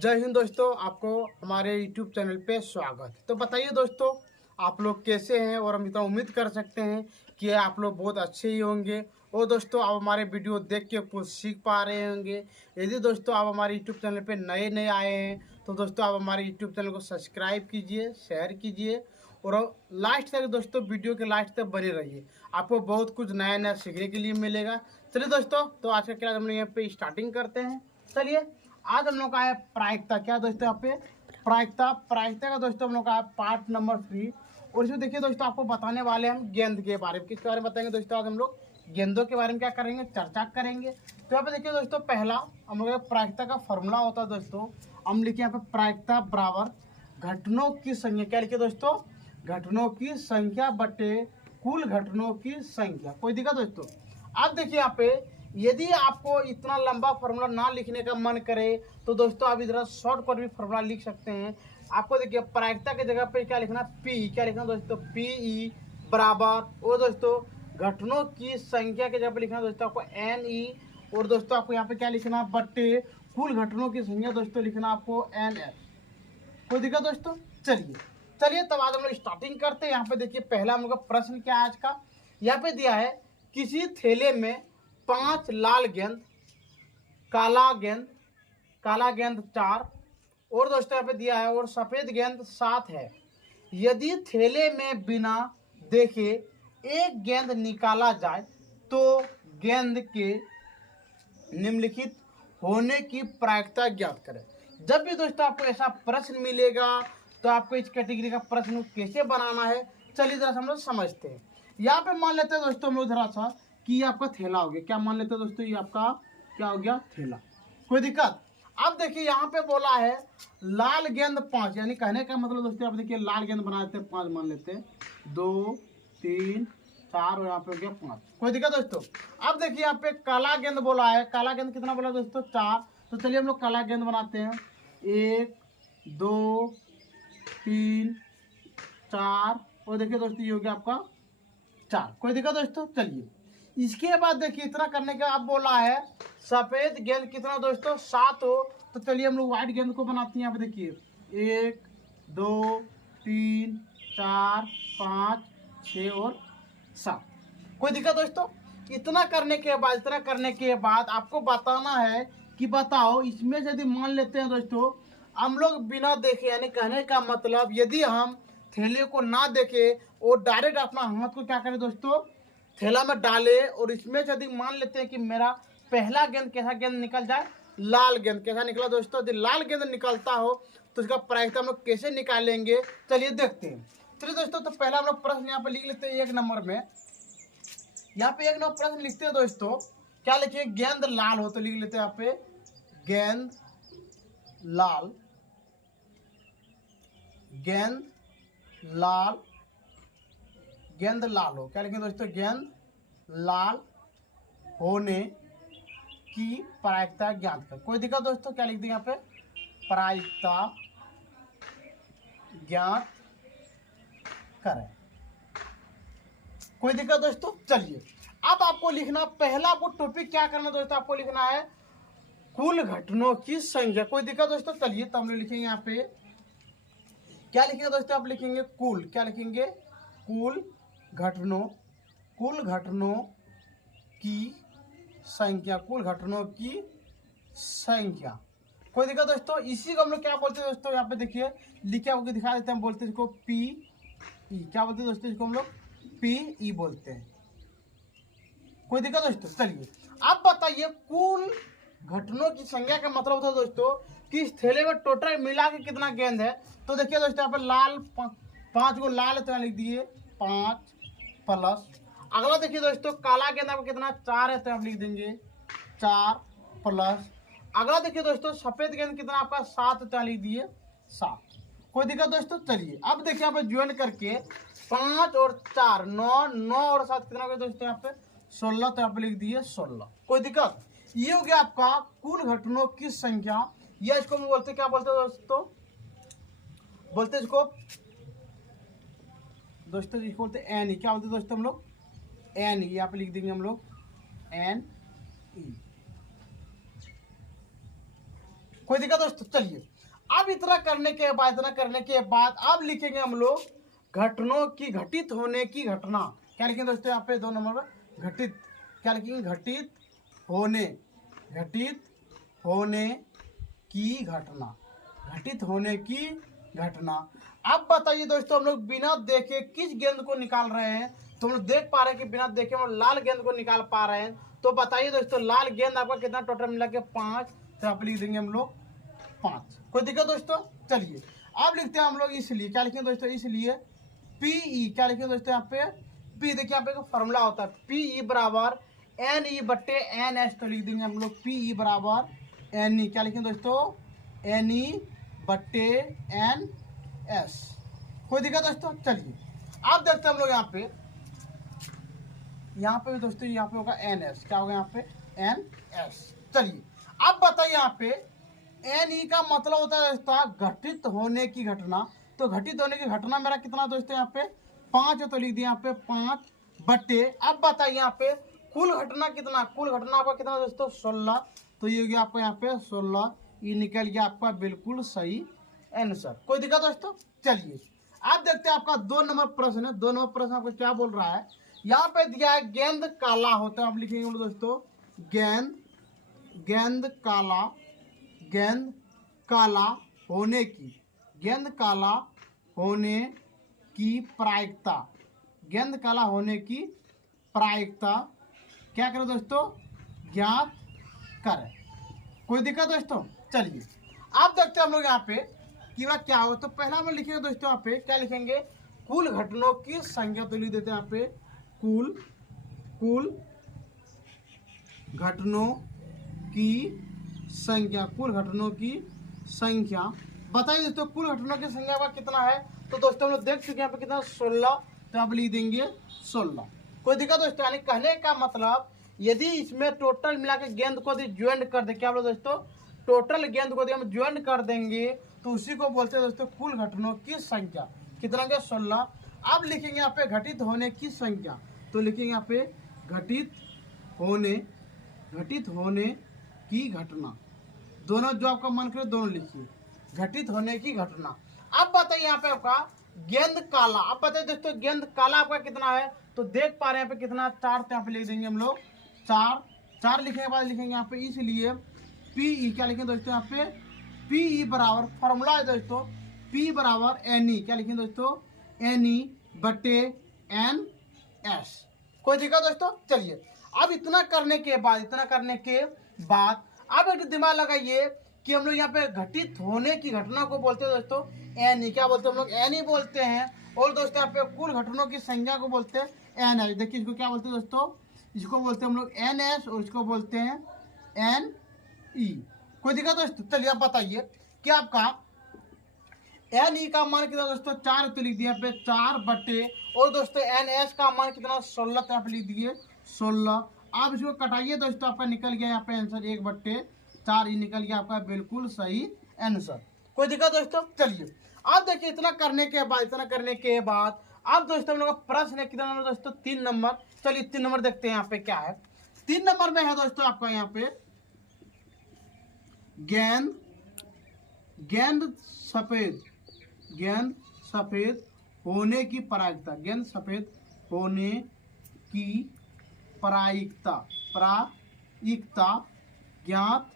जय हिंद दोस्तों, आपको हमारे YouTube चैनल पे स्वागत है। तो बताइए दोस्तों, आप लोग कैसे हैं। और हम इतना उम्मीद कर सकते हैं कि आप लोग बहुत अच्छे ही होंगे। और दोस्तों, आप हमारे वीडियो देख के कुछ सीख पा रहे होंगे। यदि दोस्तों आप हमारे YouTube चैनल पे नए नए आए हैं तो दोस्तों आप हमारे YouTube चैनल को सब्सक्राइब कीजिए, शेयर कीजिए और लास्ट तक दोस्तों वीडियो के लास्ट तक बने रहिए। आपको बहुत कुछ नया नया सीखने के लिए मिलेगा। चलिए दोस्तों, तो आज का क्लास हम लोग यहाँ पे स्टार्टिंग करते हैं। चलिए, आज हम लोग का है प्रायिकता। क्या दोस्तों यहाँ पे प्रायिकता का दोस्तों हम लोग का है पार्ट नंबर 3। और इसमें देखिए दोस्तों, आपको बताने वाले हम गेंद के बारे में। किसके बारे में बताएंगे दोस्तों? आज हम लोग गेंदों के बारे में क्या करेंगे, चर्चा करेंगे। तो यहाँ पे देखिए दोस्तों, पहला हम लोग प्रायिकता का फॉर्मूला होता है दोस्तों। हम लिखे यहाँ पे प्रायिकता बराबर घटनों की संख्या। क्या लिखे दोस्तों? घटनों की संख्या बटे कुल घटनों की संख्या। कोई दिक्कत दोस्तों? अब देखिए यहाँ पे, यदि आपको इतना लंबा फॉर्मूला ना लिखने का मन करे तो दोस्तों आप इधर शॉर्टकट भी फॉर्मूला लिख सकते हैं। आपको देखिए प्रायिकता की जगह पे क्या लिखना, पी। क्या लिखना दोस्तों? पी ई बराबर, और दोस्तों घटनों की संख्या की जगह पे लिखना दोस्तों आपको एन ई। और दोस्तों आपको यहाँ पे क्या लिखना, बट्टे कुल घटनों की संख्या दोस्तों लिखना आपको एन एफ। कोई दिक्कत दोस्तों? चलिए तब आज हम लोग स्टार्टिंग करते हैं। यहाँ पे देखिए पहला हम लोग का प्रश्न क्या है आज का। यहाँ पे दिया है किसी थैले में 5 लाल गेंद, काला गेंद 4, और दोस्तों यहाँ पे दिया है और सफेद गेंद 7 है। यदि थैले में बिना देखे एक गेंद निकाला जाए तो गेंद के निम्नलिखित होने की प्रायिकता ज्ञात करें। जब भी दोस्तों आपको ऐसा प्रश्न मिलेगा तो आपको इस कैटेगरी का प्रश्न कैसे बनाना है, चलिए जरा हम लोग समझते हैं। यहाँ पे मान लेते हैं दोस्तों हम लोग जरा सा कि ये आपका थैला हो गया। क्या मान लेते हैं दोस्तों? ये आपका क्या हो गया? थैला। कोई दिक्कत? अब देखिए यहाँ पे बोला है लाल गेंद 5, यानी कहने का मतलब दोस्तों आप देखिए लाल गेंद बना देते हैं 5, मान लेते हैं 2 3 4 और यहाँ पे हो गया 5। कोई दिक्कत दोस्तों? अब देखिए यहाँ पे काला गेंद बोला है। काला गेंद कितना बोला दोस्तों? 4। तो चलिए हम लोग काला गेंद बनाते हैं। 1 2 3 4, और देखिए दोस्तों ये हो गया आपका 4। कोई दिक्कत दोस्तों? चलिए, इसके बाद देखिए इतना करने के अब बोला है सफेद गेंद कितना दोस्तों? 7 हो। तो चलिए हम लोग व्हाइट गेंद को बनाते हैं। यहाँ पे देखिए 1 2 3 4 5 6 और 7। कोई दिक्कत दोस्तों? इतना करने के बाद आपको बताना है कि बताओ इसमें यदि मान लेते हैं दोस्तों हम लोग बिना देखे, यानी कहने का मतलब यदि हम थैले को ना देखे और डायरेक्ट अपना हाथ को क्या करें दोस्तों, थैला में डाले, और इसमें यदि मान लेते हैं कि मेरा पहला गेंद कैसा गेंद निकल जाए, लाल गेंद। कैसा निकला दोस्तों? यदि लाल गेंद निकलता हो तो इसका प्रायिकता हम लोग कैसे निकालेंगे, चलिए देखते हैं। चलिए दोस्तों, तो पहला हम लोग प्रश्न यहाँ पे लिख लेते हैं 1 नंबर में। यहाँ पे 1 नंबर प्रश्न लिखते हैं दोस्तों, क्या लिखिए? गेंद लाल हो। तो लिख लेते हैं यहाँ पे गेंद लाल, गेंद लाल, गेंद लाल हो। क्या लिखेंगे दोस्तों? गेंद लाल होने की प्रायिकता ज्ञात कर। कोई दिक्कत दोस्तों? क्या लिख देंगे यहाँ पे? प्रायिकता ज्ञात करें। कोई दिक्कत दोस्तों? चलिए, अब आपको लिखना पहला वो टॉपिक क्या करना दोस्तों, आपको लिखना है कुल घटनों की संख्या। कोई दिक्कत दोस्तों? चलिए तो हम लोग लिखेंगे यहाँ पे क्या लिखेंगे दोस्तों? आप लिखेंगे कुल। क्या लिखेंगे? कुल घटनों की संख्या। कुल घटनों की संख्या। कोई दिक्कत दोस्तों? इसी को हम लोग क्या बोलते हैं दोस्तों? यहाँ पे देखिए लिखे आपको दिखा देते हैं, बोलते हैं इसको पी ई। क्या बोलते हैं दोस्तों? इसको हम लोग पी ई बोलते हैं। कोई दिक्कत दोस्तों? चलिए, अब बताइए कुल घटनों की संख्या का मतलब होता है दोस्तों कि इस थैले में टोटल मिला के कितना गेंद है। तो देखिए दोस्तों यहाँ पे लाल 5 को लाल है तो लिख दिए 5 प्लस। अगला देखिए दोस्तों काला गेंद आपको कितना? 4 है तो आप लिख देंगे 4 प्लस। अगला देखिए दोस्तों सफेद गेंद कितना आपका? 7 है तो लिख दिए 7। कोई दिक्कत दोस्तों? चलिए, अब देखिए यहाँ पे ज्वाइन करके 5 और 4 9, 9 और 7 कितना हो गया दोस्तों? यहाँ पे 16, तो यहाँ पे लिख दिए 16। कोई दिक्कत? ये हो गया आपका कुल घटनों की संख्या। या इसको हम बोलते क्या बोलते हैं दोस्तों? बोलते इसको दोस्तों इसको बोलते एन ई। क्या बोलते दोस्तों हम लोग? N E. यहाँ पे लिख देंगे हम लोग एन ई। कोई दिक्कत दोस्तों? चलिए, अब इतना करने के बाद अब लिखेंगे हम लोग घटनों की घटित होने की घटना। क्या लिखेंगे दोस्तों यहाँ पे 2 नंबर पर? घटित। क्या लिखेंगे? घटित होने की घटना। घटित होने की घटना। अब बताइए दोस्तों, हम लोग बिना देखे किस गेंद को निकाल रहे हैं? तो हम लोग देख पा रहे हैं कि बिना देखे हम लाल गेंद को निकाल पा रहे हैं। तो बताइए दोस्तों, लाल गेंद आपका कितना टोटल मिला के? 5। तो आप लिख देंगे हम लोग 5। कोई दिक्कत दोस्तों? चलिए, अब लिखते हैं हम लोग इसलिए। क्या लिखेंगे दोस्तों? इसलिए पीई। क्या लिखेंगे दोस्तों यहाँ पे? पी। देखिए यहाँ पे फॉर्मूला होता है पीई बराबर NE बट्टे NS। तो लिख देंगे हम लोग पीई बराबर NE। क्या लिखेंगे दोस्तों? NE बट्टे NS। कोई दिक्कत दोस्तों? चलिए, अब देखते हैं हम लोग यहाँ पे भी दोस्तों यहाँ पे होगा NS। क्या होगा यहाँ पे? NS। चलिए, अब बताइए यहाँ पे NE का मतलब होता है दोस्तों घटित होने की घटना। तो घटित होने की घटना मेरा कितना दोस्तों यहाँ पे? 5 है। तो लिख दिया यहाँ पे 5 बट्टे। अब बताइए यहाँ पे कुल घटना कितना? कुल घटना आपका कितना दोस्तों? 16। तो ये हो गया आपका यहाँ पे 16। ये निकल गया आपका बिल्कुल सही आंसर। कोई दिक्कत दोस्तों? चलिए, आप देखते हैं आपका 2 नंबर प्रश्न है। 2 नंबर प्रश्न आपको क्या बोल रहा है? यहाँ पे दिया है गेंद काला होता है। आप लिखेंगे दोस्तों गेंद काला होने की। गेंद काला होने की प्रायिकता। गेंद काला होने की प्रायिकता क्या करें दोस्तों? ज्ञात करें। कोई दिक्कत दोस्तों? चलिए, आप देखते हैं हम लोग यहाँ पे कि वह क्या हो। तो पहला हम लिखेंगे दोस्तों यहाँ पे क्या लिखेंगे? कुल घटनों की संख्या। तो लिख देते हैं यहाँ पे कुल घटनों की संख्या। कुल घटनों की संख्या बताइए दोस्तों, कुल घटनों की संख्या का कितना है? तो दोस्तों हम लोग देख चुके हैं यहाँ पे कितना? 16। तो आप लिख देंगे 16। कोई दिक्कत दोस्तों? यानी कहने का मतलब यदि इसमें टोटल मिला के गेंद को ज्वाइंट कर दे, क्या बोलो दोस्तों? टोटल गेंद को हम ज्वाइंट कर देंगे तो उसी को बोलते हैं दोस्तों कुल घटनों की संख्या। कितना के? 16। अब लिखेंगे यहाँ पे घटित होने की संख्या। तो लिखेंगे यहाँ पे घटित होने की घटना। दोनों जो आपका मन करे दोनों लिखिए। घटित होने की घटना। अब बताइए यहाँ पे आपका गेंद काला। अब बताइए दोस्तों गेंद काला आपका कितना है? तो देख पा रहे हैं यहाँ पे कितना? 4। तो यहाँ पे लिख देंगे हम लोग 4 लिखने के बाद लिखेंगे यहाँ पे इसलिए पीई। क्या लिखेंगे दोस्तों यहाँ पे? पीई बराबर फॉर्मूला है दोस्तों P बराबर NE। क्या लिखेंगे दोस्तों? NE बटे NS। कोई दिक्कत दोस्तों? चलिए, अब इतना करने के बाद अब एक दिमाग लगाइए कि हम लोग यहाँ पे घटित होने की घटना को बोलते हैं दोस्तों NE। क्या बोलते हैं हम लोग? NE बोलते हैं। और दोस्तों यहाँ पे कुल घटनों की संख्या को बोलते हैं NS। देखिए इसको क्या बोलते हैं दोस्तों? इसको बोलते हैं हम लोग NS और इसको बोलते हैं NE। कोई दिक्कत दोस्तों? चलिए, आप बताइए कि आपका NE का मान कितना दोस्तों? 4। तो लिख दिया पे 4 बटे। और दोस्तों NS का मान कितना? 16। तो यहाँ पे लिख दिए 16। आप इसको कटाइए दोस्तों, आपका निकल गया यहाँ पे आंसर 1/4। ही निकल गया आपका बिल्कुल सही आंसर। कोई दिक्कत दोस्तों? चलिए, अब देखिए इतना करने के बाद अब दोस्तों हम लोग का प्रश्न है कितना नंबर दोस्तों? 3 नंबर। चलिए 3 नंबर देखते हैं यहाँ पे क्या है। 3 नंबर में है दोस्तों आपका यहाँ पे गेंद सफेद होने की प्रायिकता। गेंद सफेद होने की प्रायिकता ज्ञात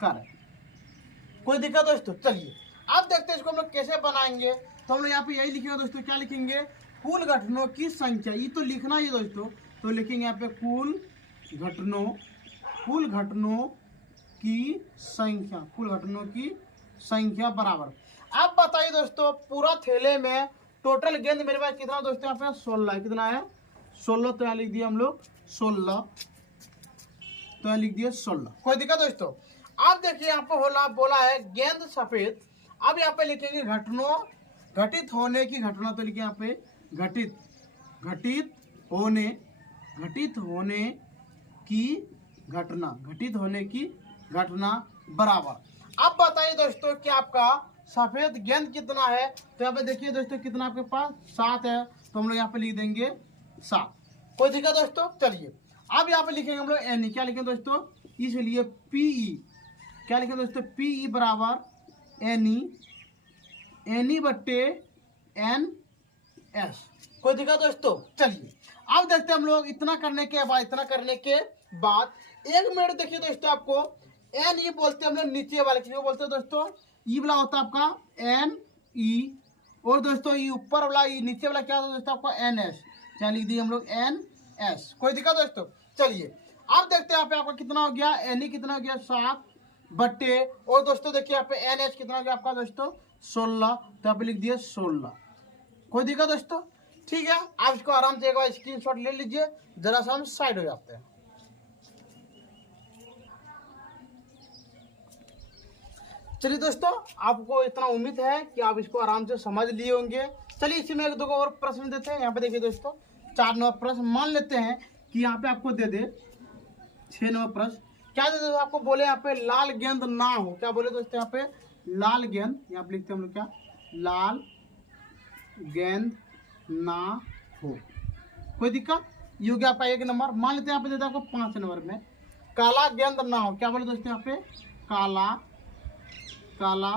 करें। कोई दिक्कत दोस्तों? चलिए, अब देखते हैं इसको हम लोग कैसे बनाएंगे। तो हम लोग यहाँ पे यही लिखेंगे दोस्तों। क्या लिखेंगे? कुल घटनों की संख्या। ये तो लिखना ही दोस्तों। तो लिखेंगे यहाँ पे कुल घटनों की संख्या बराबर। अब बताइए दोस्तों, पूरा थैले में टोटल गेंद मेरे पास कितना दोस्तों? यहाँ पे 16 है। कितना है? 16। तो यहाँ लिख दिया हम लोग 16। तो यहाँ लिख दिया 16। कोई दिक्कत दोस्तों? अब देखिए यहाँ पे बोला है गेंद सफेद। अब यहाँ पे लिखेंगे घटित होने की घटना। तो लिखे यहाँ पे घटित होने की घटना बराबर। अब बताइए दोस्तों कि आपका सफेद गेंद कितना है? तो यहाँ पे देखिए दोस्तों कितना आपके पास? 7 है। तो हम लोग यहाँ पे लिख देंगे 7। कोई दिक्कत दोस्तों? चलिए, अब यहाँ पे लिखेंगे हम लोग NE। क्या लिखेंगे दोस्तों? इसलिए PE। क्या लिखेंगे दोस्तों, पी ई बराबर एन ई बट्टे एन एस। कोई दिखा दोस्तों। चलिए अब देखते हैं हम लोग। इतना करने के बाद 1 मिनट देखिए दोस्तों, आपको एन ई बोलते हैं हम लोग नीचे वाले, क्यों बोलते हैं दोस्तों, ई वाला होता है आपका एन ई, और दोस्तों ये ऊपर वाला, ये नीचे वाला क्या होता है दोस्तों आपका एन एस। क्या लिख दिए हम लोग, एन एस। कोई दिक्कत दोस्तों। चलिए अब देखते हैं यहाँ पे आपका कितना हो गया, एन ई कितना हो गया 7 बट्टे, और दोस्तों देखिए यहाँ पे एन एच कितना हो गया आपका दोस्तों 16, तो यहाँ पे लिख दिए 16। कोई दिक्कत दोस्तों। ठीक है, आप इसको आराम से एक बार स्क्रीनशॉट ले लीजिए, जरा सा हम साइड हो जाते हैं। चलिए दोस्तों, आपको इतना उम्मीद है कि आप इसको आराम से समझ लिए होंगे। चलिए इसी में 1-2 और प्रश्न देते हैं। यहाँ पे देखिए दोस्तों 4 नंबर प्रश्न मान लेते हैं कि यहाँ पे आपको दे दे 6 नंबर प्रश्न। क्या दे दे आपको, बोले यहाँ पे लाल गेंद ना हो। क्या बोले दोस्तों, यहाँ पे लाल गेंद, यहाँ पे लिखते हैं हम लोग क्या, लाल गेंद ना हो। कोई दिक्कत। ये हो गया आपका 1 नंबर। मान लेते हैं यहाँ पे देता है आपको 5 नंबर में काला गेंद ना हो। क्या बोले दोस्तों, यहाँ पे काला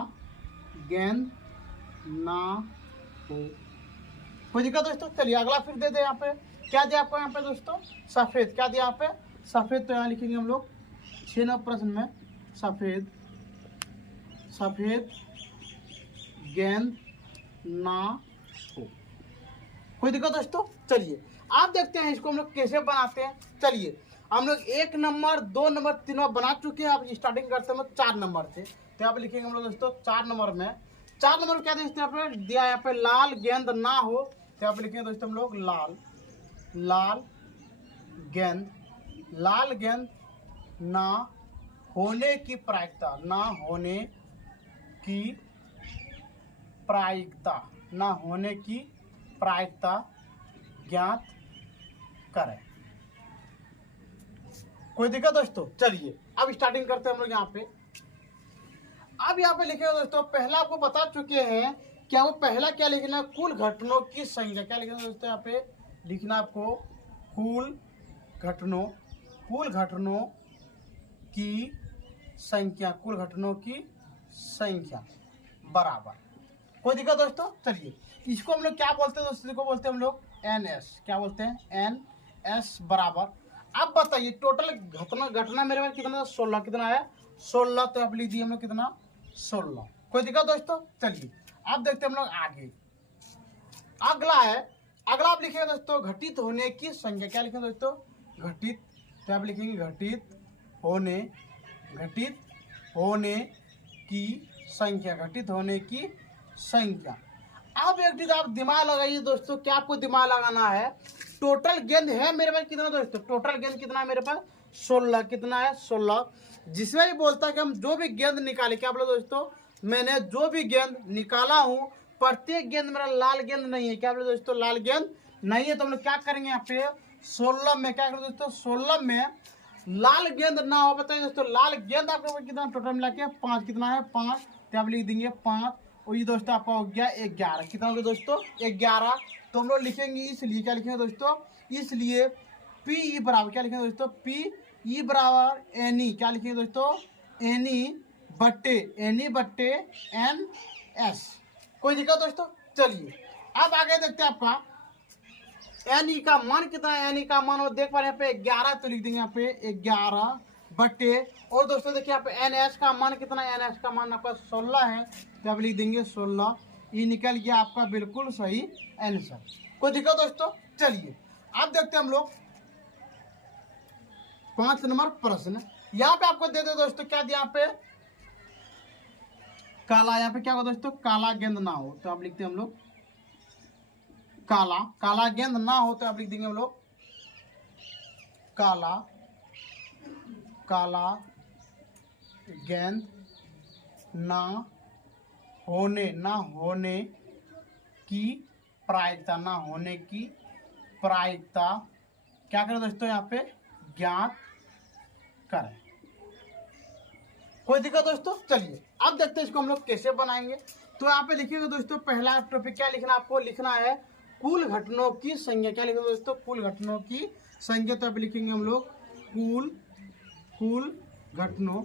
गेंद ना हो। कोई दिक्कत दोस्तों। चलिए अगला फिर दे दे। यहाँ पे क्या दिया आपको, यहाँ पे दोस्तों सफेद। क्या दिया यहाँ पे, सफेद। तो यहाँ लिखेंगे हम लोग 6 नंबर प्रश्न में सफेद गेंद ना हो। कोई दिक्कत दोस्तों। चलिए आप देखते हैं इसको हम लोग कैसे बनाते हैं। चलिए हम लोग 1 नंबर 2 नंबर 3 नंबर बना चुके हैं। आप स्टार्टिंग करते हैं 4 नंबर से। तो यहाँ पे लिखेंगे हम लोग दोस्तों 4 नंबर में क्या दोस्तों यहाँ पे दिया, यहाँ पे लाल गेंद ना हो। तो यहाँ पे लिखेंगे दोस्तों हम लोग लाल गेंद ना होने की प्रायिकता, ना होने की प्रायिकता ज्ञात करें। कोई दिक्कत दोस्तों। चलिए अब स्टार्टिंग करते हैं हम लोग यहाँ पे। अब यहाँ पे लिखेगा दोस्तों, पहला आपको बता चुके हैं क्या, वो पहला क्या लिखना है, कुल घटनों की संख्या। क्या लिखना दोस्तों, यहाँ पे लिखना आपको कुल घटनों की संख्या बराबर। कोई दिक्कत दोस्तों। चलिए इसको हम लोग क्या बोलते हैं दोस्तों, इसको बोलते हैं हम लोग एन एस। क्या बोलते हैं, एन एस बराबर। अब बताइए टोटल घटना मेरे पास कितना था, 16। कितना है, 16। तो आप लिख दिए हम लोग कितना, 16। कोई दिक्कत दोस्तों। चलिए अब देखते हैं हम लोग आगे। अगला आप लिखेंगे दोस्तों घटित होने की संख्या। क्या लिखेंगे दोस्तों, घटित। तो आप लिखेंगे घटित होने की संख्या। अब एक चीज आप दिमाग लगाइए दोस्तों, क्या आपको दिमाग लगाना है, टोटल गेंद है मेरे पास कितना दोस्तों, टोटल गेंद कितना है मेरे पास 16। कितना है, 16। जिसमें भी बोलता है कि हम जो भी गेंद निकाले, क्या बोले दोस्तों, मैंने जो भी गेंद निकाला हूँ प्रत्येक गेंद मेरा लाल गेंद नहीं है। क्या बोले दोस्तों, लाल गेंद नहीं है। तो हम लोग क्या करेंगे यहाँ पे 16 में, क्या करें दोस्तों, 16 में लाल गेंद ना हो। बताइए दोस्तों लाल गेंद आपको कितना टोटल मिला के 5। कितना है, 5। तो आप लिख देंगे 5। और ये दोस्तों आपका हो गया 11। कितना हो गया दोस्तों, 11। तो हम लोग लिखेंगे इसलिए, क्या लिखेंगे दोस्तों, इसलिए पी ई बराबर, क्या लिखेंगे दोस्तों, पी ई बराबर एन ई। क्या लिखेंगे दोस्तों, एन ई बट्टे एन एस। कोई दिक्कत दोस्तों। चलिए अब आगे देखते हैं आपका एन ई का मान कितना है। एन ई का मान देख पा रहे हैं यहाँ पे 11। तो लिख देंगे यहाँ पे 11 बट्टे, और दोस्तों देखिए यहाँ पे एन एस का मान कितना है, एन एस का मान आपका 16 है। तो आप लिख देंगे 16। ये निकल गया आपका बिल्कुल सही आंसर। कोई दिक्कत दोस्तों। चलिए अब देखते हैं हम लोग 5 नंबर प्रश्न। यहाँ पे आपको दे दे दोस्तों, क्या दिया यहाँ पे, काला। यहाँ पे क्या होगा दोस्तों, काला गेंद ना हो। तो आप लिखते हैं हम लोग काला गेंद ना हो। तो आप लिख देंगे हम लोग काला गेंद ना होने की प्रायिकता क्या करें दोस्तों, यहाँ पे ज्ञात करें। कोई दिक्कत दोस्तों। चलिए अब देखते हैं इसको हम लोग कैसे बनाएंगे। तो यहाँ पे लिखिएगा दोस्तों, पहला टॉपिक क्या लिखना, आपको लिखना है कुल घटनों की संख्या। क्या लिखेंगे दोस्तों, कुल घटनों की संख्या। तो आप लिखेंगे हम लोग कुल घटनों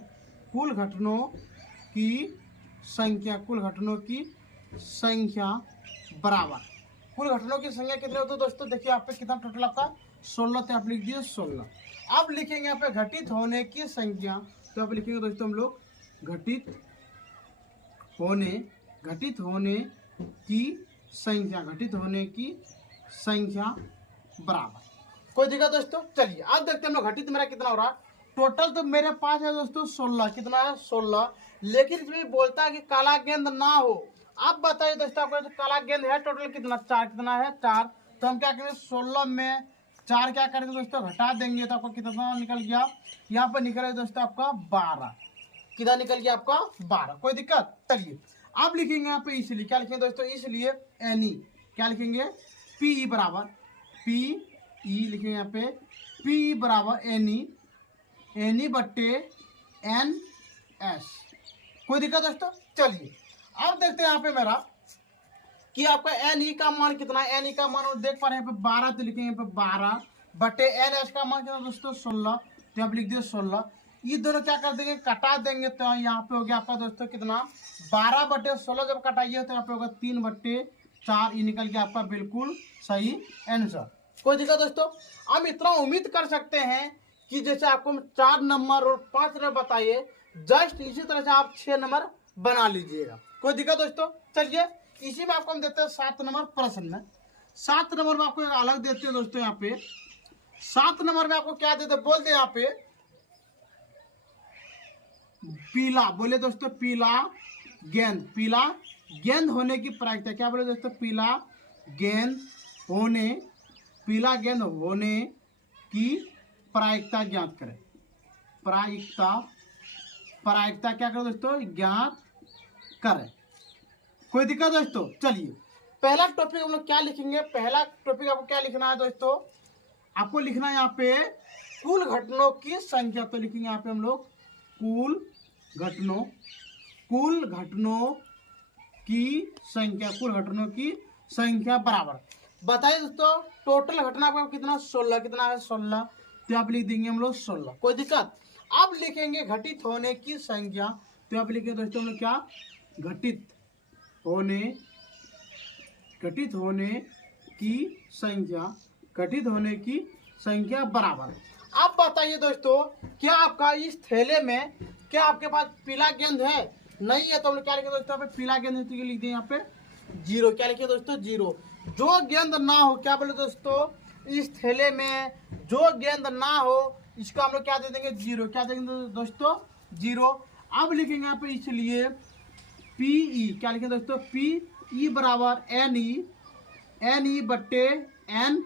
कुल घटनों की संख्या, कुल घटनों की संख्या बराबर, कुल घटनों की संख्या कितने होते हैं दोस्तों? देखिए यहाँ पे कितना टोटल आपका 16, तो आप लिख दिए 16। अब लिखेंगे यहाँ पे घटित होने की संख्या, तो आप लिखेंगे दोस्तों हम लोग घटित होने की संख्या, घटित होने की संख्या बराबर। कोई दिक्कत दोस्तों? चलिए अब देखते हैं हम लोग घटित मेरा कितना हो रहा है। टोटल तो मेरे पास है दोस्तों 16, कितना है 16, लेकिन इसमें बोलता है कि काला गेंद ना हो। अब बताइए दोस्तों आपको जो काला गेंद है टोटल कितना, 4, कितना है 4, तो हम क्या करेंगे 16 में 4 क्या करेंगे दोस्तों घटा देंगे, तो आपको कितना निकल गया, यहाँ पर निकल गया दोस्तों आपका 12, कितना निकल गया आपका 12। कोई दिक्कत? चलिए अब लिखेंगे यहाँ पे इसलिए, क्या लिखेंगे दोस्तों इसलिए एनी, क्या लिखेंगे पी बराबर, पी ई लिखेंगे यहाँ पे पी बराबर एनी बट्टे एन एस। कोई दिक्कत दोस्तों? चलिए अब देखते हैं यहाँ पे मेरा कि आपका एन ई का मान कितना है। एन ई का मान देख पा रहे हैं यहाँ पे 12, तो लिखेंगे यहाँ पे 12 बटे एन एच का मान कितना दोस्तों 16, तो आप लिख दिए 16। ये दोनों क्या कर देंगे कटा देंगे, तो यहाँ पे हो गया आपका दोस्तों कितना 12 बटे 16 जब कटाइए तो यहाँ पे होगा 3 बटे 4, ये निकल गया आपका बिल्कुल सही आंसर। कोई दिक्कत दोस्तों? हम इतना उम्मीद कर सकते हैं कि जैसे आपको 4 नंबर और 5 नंबर बताइए, जस्ट इसी तरह से आप 6 नंबर बना लीजिएगा। कोई दिक्कत दोस्तों? चलिए इसी में आपको हम देते हैं 7 नंबर प्रश्न में। 7 नंबर में आपको एक अलग देते हैं दोस्तों, यहाँ पे 7 नंबर में आपको क्या देते बोल दे यहाँ पे पीला, बोले दोस्तों पीला गेंद होने की प्रायिकता, क्या बोले दोस्तों पीला गेंद होने की प्रायिकता ज्ञात करें। प्रायिकता क्या करें दोस्तों ज्ञात करें। कोई दिक्कत दोस्तों? चलिए पहला टॉपिक हम लोग क्या लिखेंगे, पहला टॉपिक आपको क्या लिखना है दोस्तों, आपको लिखना है यहाँ पे कुल घटनों की संख्या। तो लिखेंगे यहाँ पे हम लोग कुल घटनों की संख्या बराबर। बताइए दोस्तों टोटल घटना आपका कितना 16, कितना है 16, तो आप लिख देंगे हम लोग 16। कोई दिक्कत? अब लिखेंगे घटित होने की संख्या, तो आप लिखेंगे दोस्तों हम लोग क्या घटित होने की संख्या बराबर। अब बताइए दोस्तों क्या आपका इस थैले में क्या आपके पास पीला गेंद है? नहीं है, तो हम लोग क्या लिखे दोस्तों यहाँ पे पीला गेंद है तो लिख दें यहाँ पे 0, क्या लिखे दोस्तों 0। जो गेंद ना हो, क्या बोले दोस्तों इस थैले में जो गेंद ना हो इसका हम लोग क्या दे देंगे 0, क्या देंगे दोस्तों 0। अब लिखेंगे यहाँ पे इसलिए पीई, क्या लिखेंगे दोस्तों पीई बराबर एन ई बट्टे एन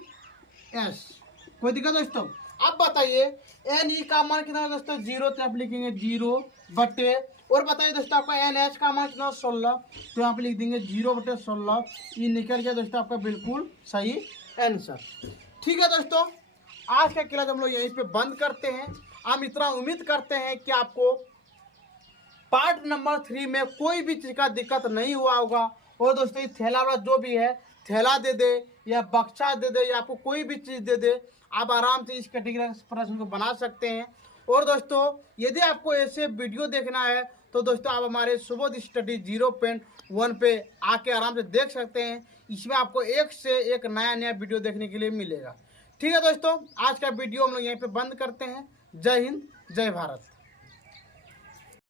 एस। कोई दिक्कत दोस्तों? अब बताइए एन ई का मान कितना दोस्तों 0, तो आप लिखेंगे 0 बट्टे, और बताइए दोस्तों आपका एन एच का मान कितना 16, तो यहाँ पे लिख देंगे 0 बटे 16, ये निकल गया दोस्तों आपका बिल्कुल सही आंसर। ठीक है दोस्तों, आज का क्लास हम लोग यहीं पे बंद करते हैं। हम इतना उम्मीद करते हैं कि आपको पार्ट नंबर 3 में कोई भी चीज़ का दिक्कत नहीं हुआ होगा। और दोस्तों ये थैला वाला जो भी है थैला दे दे या बक्सा दे दे या आपको कोई भी चीज़ दे दे, आप आराम से इस कैटेगरी प्रश्न को बना सकते हैं। और दोस्तों यदि आपको ऐसे वीडियो देखना है तो दोस्तों आप हमारे सुबोध स्टडी 0.1 पे आके आराम से देख सकते हैं। इसमें आपको एक से एक नया वीडियो देखने के लिए मिलेगा। ठीक है दोस्तों, आज का वीडियो हम लोग यहीं पे बंद करते हैं। जय हिंद, जय भारत।